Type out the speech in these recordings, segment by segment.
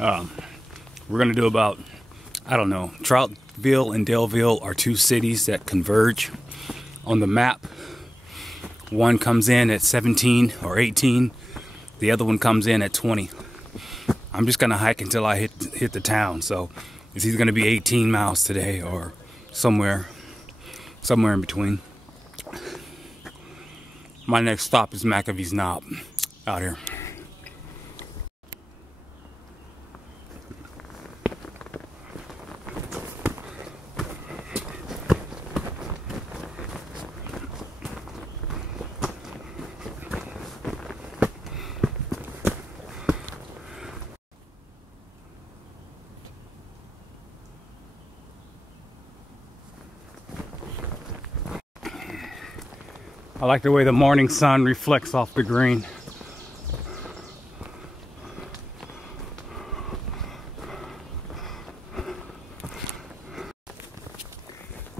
We're gonna do about, I don't know, Troutville and Daleville are two cities that converge on the map. One comes in at 17 or 18, the other one comes in at 20. I'm just gonna hike until I hit the town, so it's either gonna be 18 miles today or somewhere in between. My next stop is McAfees Knob out here. I like the way the morning sun reflects off the green.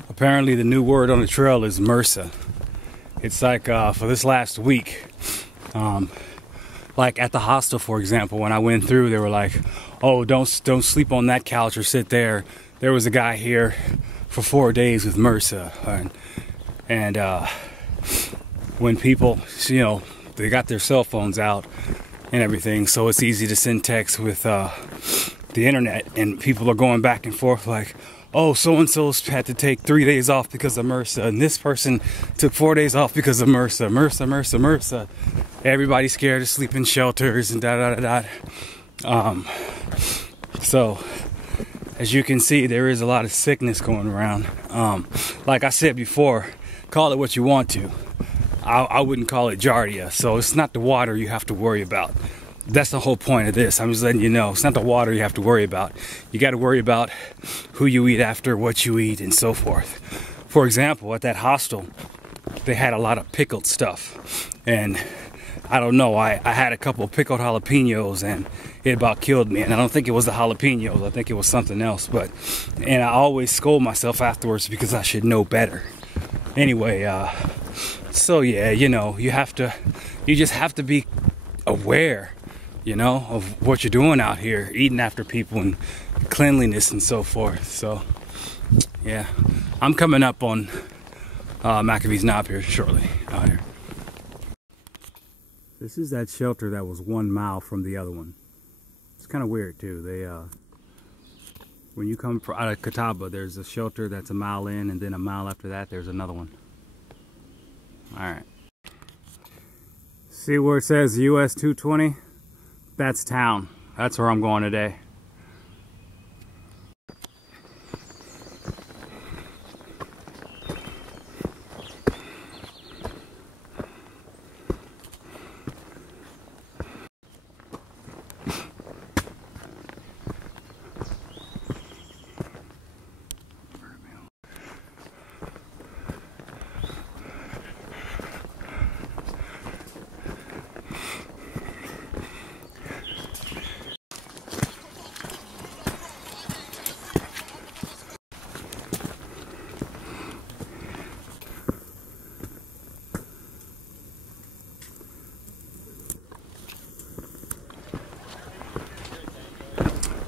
Apparently the new word on the trail is MRSA. It's like for this last week, like at the hostel, for example, when I went through, they were like, oh, don't sleep on that couch or sit there. There was a guy here for 4 days with MRSA. And when people, you know, they got their cell phones out and everything, so it's easy to send texts with the internet, and people are going back and forth like, oh, so-and-so's had to take 3 days off because of MRSA, and this person took 4 days off because of MRSA. MRSA. Everybody's scared to sleep in shelters and so as you can see, there is a lot of sickness going around. Like I said before, call it what you want to. I wouldn't call it Giardia, so it's not the water you have to worry about. That's the whole point of this. I'm just letting you know, it's not the water you have to worry about. You got to worry about who you eat after, what you eat, and so forth. For example, at that hostel, they had a lot of pickled stuff. And I don't know, I had a couple of pickled jalapenos, and it about killed me. And I don't think it was the jalapenos, I think it was something else. And I always scold myself afterwards because I should know better. Anyway, so yeah, you know, you just have to be aware, you know, of what you're doing out here, eating after people and cleanliness and so forth. So yeah, I'm coming up on McAfees Knob here shortly out here. This is that shelter that was 1 mile from the other one. It's kind of weird too. They when you come out of Catawba, there's a shelter that's a mile in, and then a mile after that there's another one. Alright. See where it says US 220? That's town. That's where I'm going today.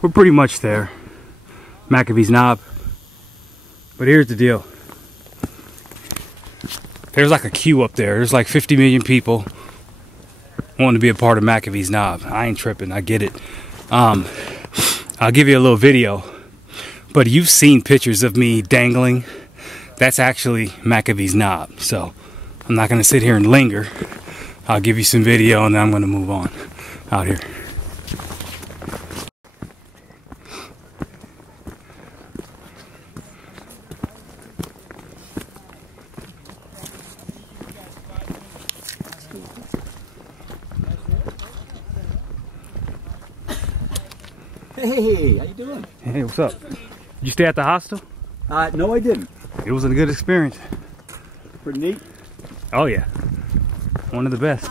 We're pretty much there, McAfees Knob. But here's the deal. There's like a queue up there. There's like 50 million people wanting to be a part of McAfees Knob. I ain't tripping, I get it. I'll give you a little video. But you've seen pictures of me dangling. That's actually McAfees Knob. So I'm not gonna sit here and linger. I'll give you some video and then I'm gonna move on out here. Hey, how you doing? Hey, what's up? Did you stay at the hostel? No, I didn't. It was a good experience. Pretty neat. Oh yeah, one of the best.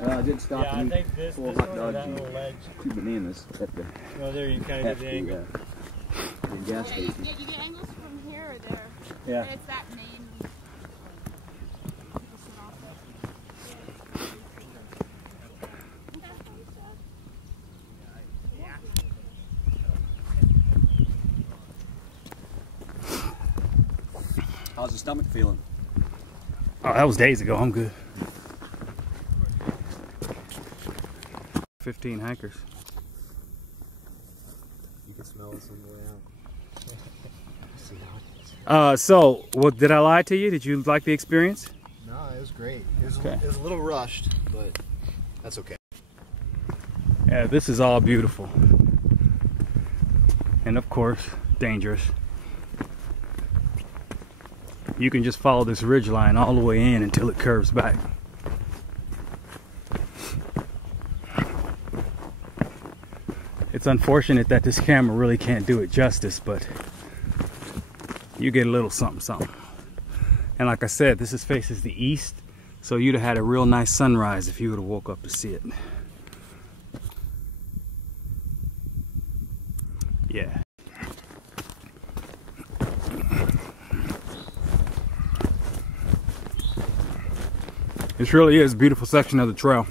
Well, I did stop and eat 4 hot dogs and 2 bananas at the, there you kind of get the angle. The gas station. You get angles from here or there. Yeah. It's that main. How's the stomach feeling? Oh, that was days ago. I'm good. 15 hikers. You can smell this on the way out. So, what, did I lie to you? Did you like the experience? No, it was great. It was, Okay. it was a little rushed, but that's okay. Yeah, this is all beautiful. And of course, dangerous. You can just follow this ridge line all the way in until it curves back. It's unfortunate that this camera really can't do it justice, but you get a little something, something. And like I said, this faces the east, so you'd have had a real nice sunrise if you would have woke up to see it. Yeah. This really is a beautiful section of the trail.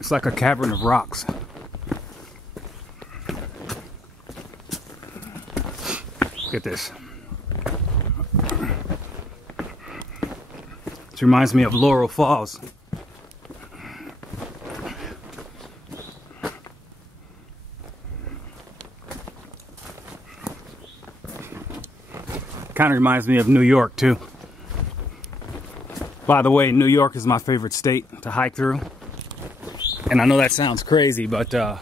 It's like a cavern of rocks. Look at this. This reminds me of Laurel Falls. Kind of reminds me of New York too. By the way, New York is my favorite state to hike through. And I know that sounds crazy, but the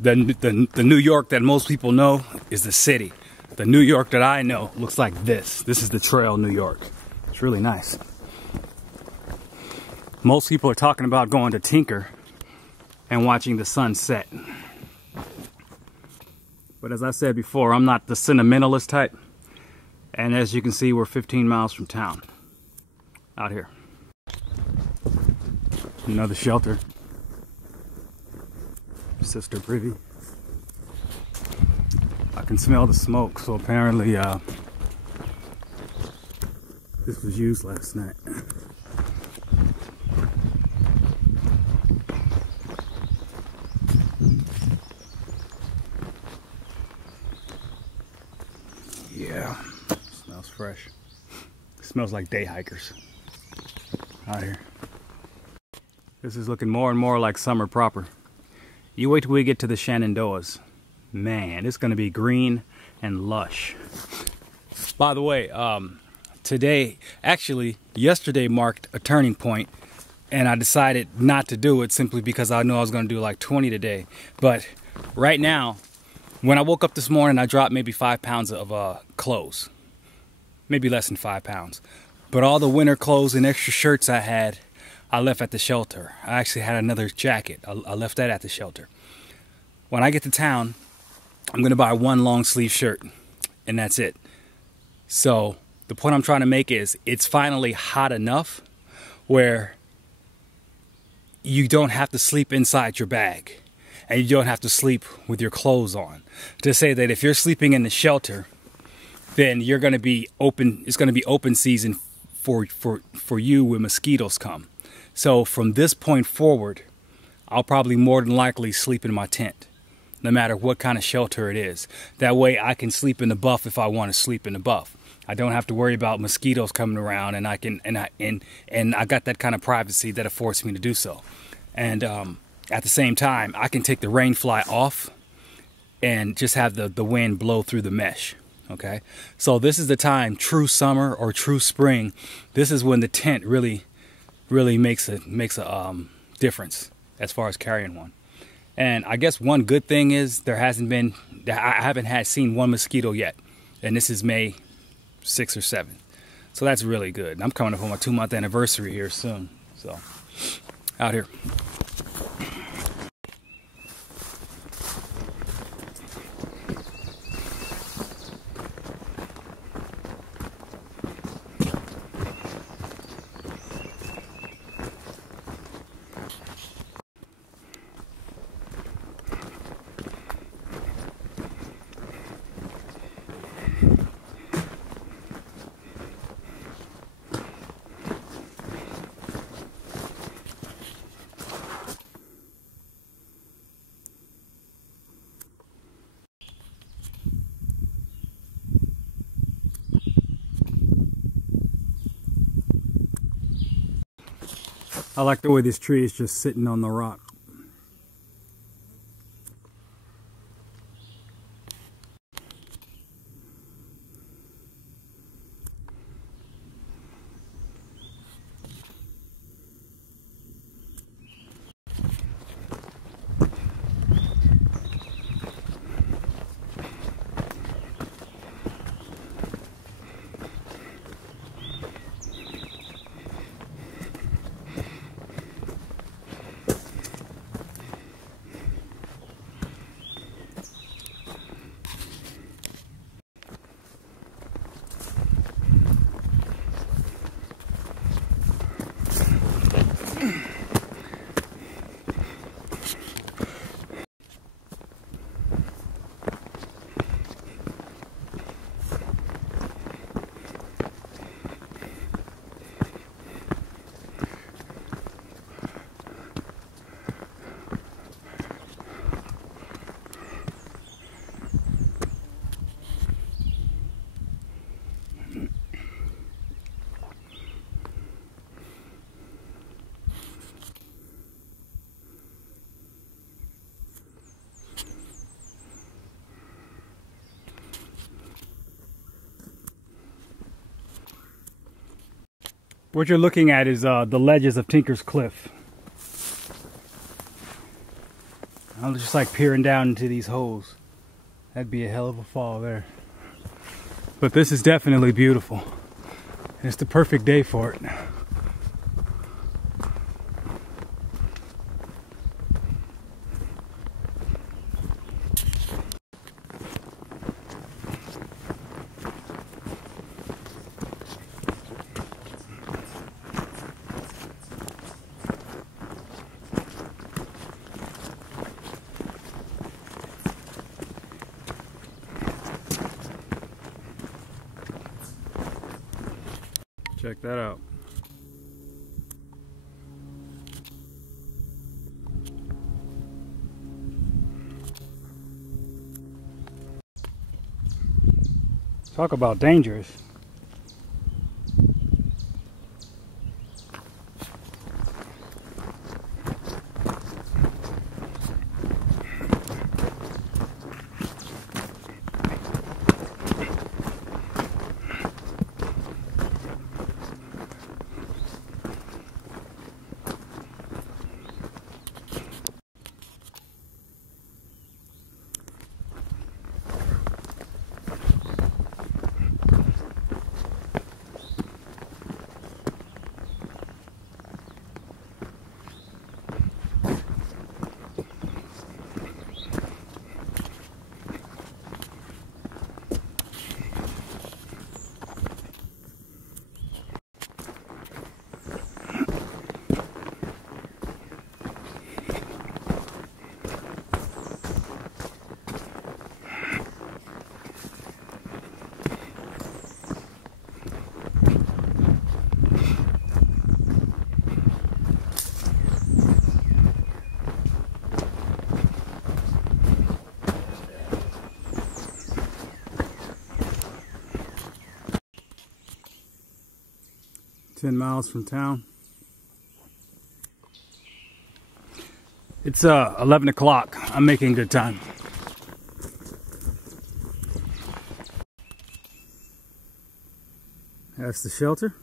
New York that most people know is the city. The New York that I know looks like this. This is the trail New York. It's really nice. Most people are talking about going to Tinker and watching the sun set. But as I said before, I'm not the sentimentalist type. And as you can see, we're 15 miles from town. Out here. Another shelter. Sister Privy. I can smell the smoke, so apparently this was used last night. Yeah, smells fresh. Smells like day hikers out here. This is looking more and more like summer proper. You wait till we get to the Shenandoahs. Man, it's gonna be green and lush. By the way, yesterday marked a turning point, and I decided not to do it simply because I know I was gonna do like 20 today. But right now, when I woke up this morning, I dropped maybe 5 pounds of clothes. Maybe less than 5 pounds. But all the winter clothes and extra shirts I had, I left at the shelter. I actually had another jacket. I left that at the shelter. When I get to town, I'm going to buy one long sleeve shirt, and that's it. So the point I'm trying to make is it's finally hot enough where you don't have to sleep inside your bag, and you don't have to sleep with your clothes on. To say that if you're sleeping in the shelter, then you're going to be open. It's going to be open season for you when mosquitoes come. So from this point forward, I'll probably more than likely sleep in my tent, no matter what kind of shelter it is. That way I can sleep in the buff if I want to sleep in the buff. I don't have to worry about mosquitoes coming around, and I got that kind of privacy that affords me to do so. And at the same time, I can take the rain fly off and just have the wind blow through the mesh. Okay, so this is the time, true summer or true spring. This is when the tent really makes a difference as far as carrying one. And I guess one good thing is I haven't seen one mosquito yet, and this is May 6th or 7th, so that's really good. And I'm coming up on my 2-month anniversary here soon, so out here. I like the way this tree is just sitting on the rock. What you're looking at is the ledges of Tinker's Cliff. I'm just like peering down into these holes. That'd be a hell of a fall there. But this is definitely beautiful. It's the perfect day for it. Check that out. Talk about dangerous. Ten miles from town. It's 11 o'clock. I'm making good time. That's the shelter.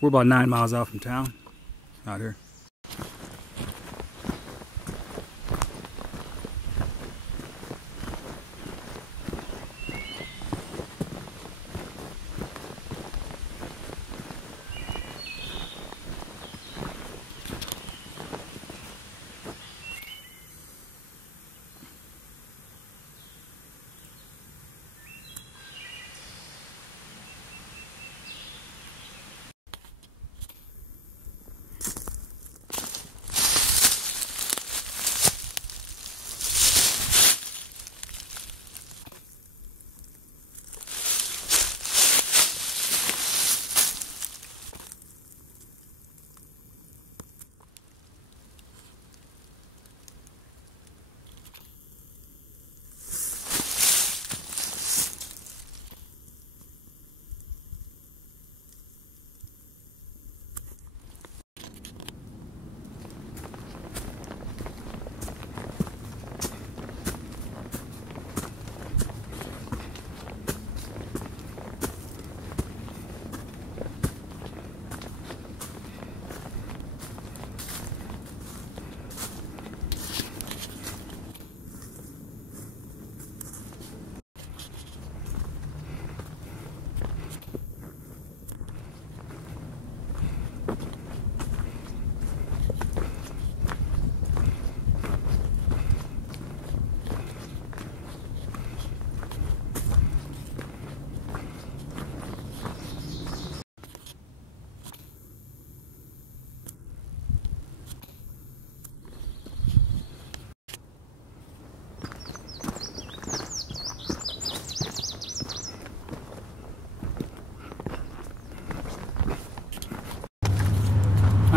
We're about 9 miles out from town, out here.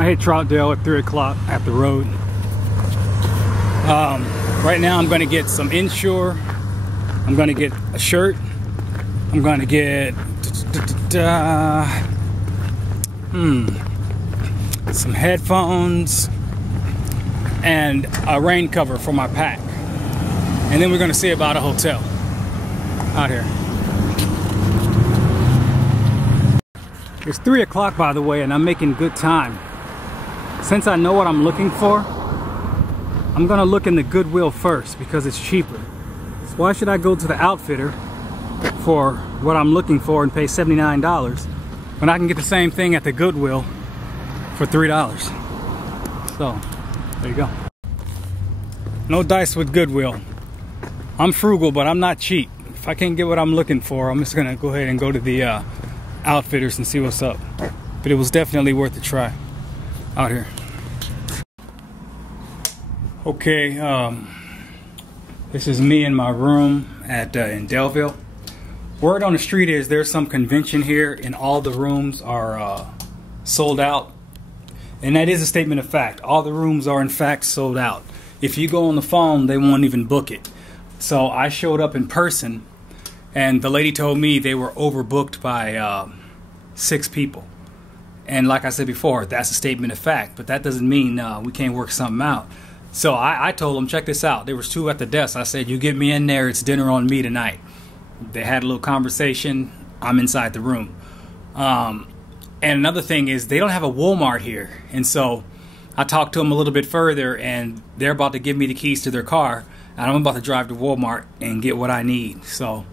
hit Troutdale at 3 o'clock at the road. Right now I'm going to get some Insure. I'm going to get a shirt. I'm going to get some headphones and a rain cover for my pack. And then we're going to see about a hotel out here. It's 3 o'clock, by the way, and I'm making good time. Since I know what I'm looking for, I'm gonna look in the Goodwill first because it's cheaper. So why should I go to the outfitter for what I'm looking for and pay $79 when I can get the same thing at the Goodwill for $3? So, there you go. No dice with Goodwill. I'm frugal, but I'm not cheap. If I can't get what I'm looking for, I'm just gonna go ahead and go to the outfitters and see what's up. But it was definitely worth a try out here. Okay, this is me in my room at in Delville. Word on the street is there's some convention here and all the rooms are sold out. And that is a statement of fact. All the rooms are in fact sold out. If you go on the phone, they won't even book it. So I showed up in person and the lady told me they were overbooked by 6 people. And like I said before, that's a statement of fact, but that doesn't mean we can't work something out. So I told them, check this out. There was 2 at the desk. I said, you get me in there, it's dinner on me tonight. They had a little conversation. I'm inside the room. And another thing is they don't have a Walmart here. And so I talked to them a little bit further and they're about to give me the keys to their car. And I'm about to drive to Walmart and get what I need. So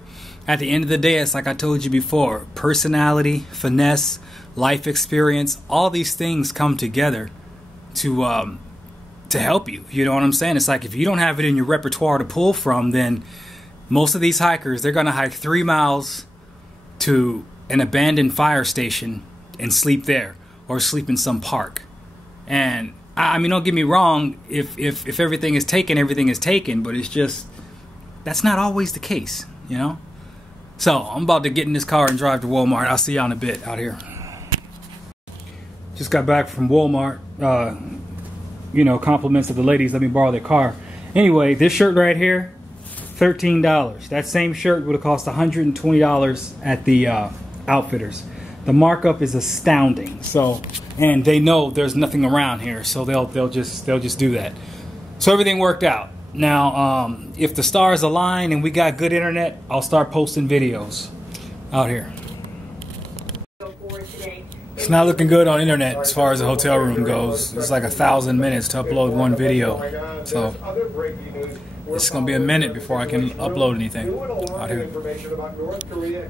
at the end of the day, it's like I told you before, personality, finesse, life experience, all these things come together to help you. You know what I'm saying? It's like if you don't have it in your repertoire to pull from, then most of these hikers, they're going to hike 3 miles to an abandoned fire station and sleep there or sleep in some park. And I mean, don't get me wrong, if everything is taken, everything is taken, but it's just, that's not always the case, you know? So I'm about to get in this car and drive to Walmart. I'll see y'all in a bit out here. Just got back from Walmart. You know, compliments of the ladies, let me borrow their car. Anyway, this shirt right here, $13. That same shirt would have cost $120 at the outfitters. The markup is astounding. So, and they know there's nothing around here, so they'll just do that. So everything worked out. Now, if the stars align and we got good internet, I'll start posting videos out here. It's not looking good on internet as far as the hotel room goes. It's like 1,000 minutes to upload one video. So it's gonna be a minute before I can upload anything out here.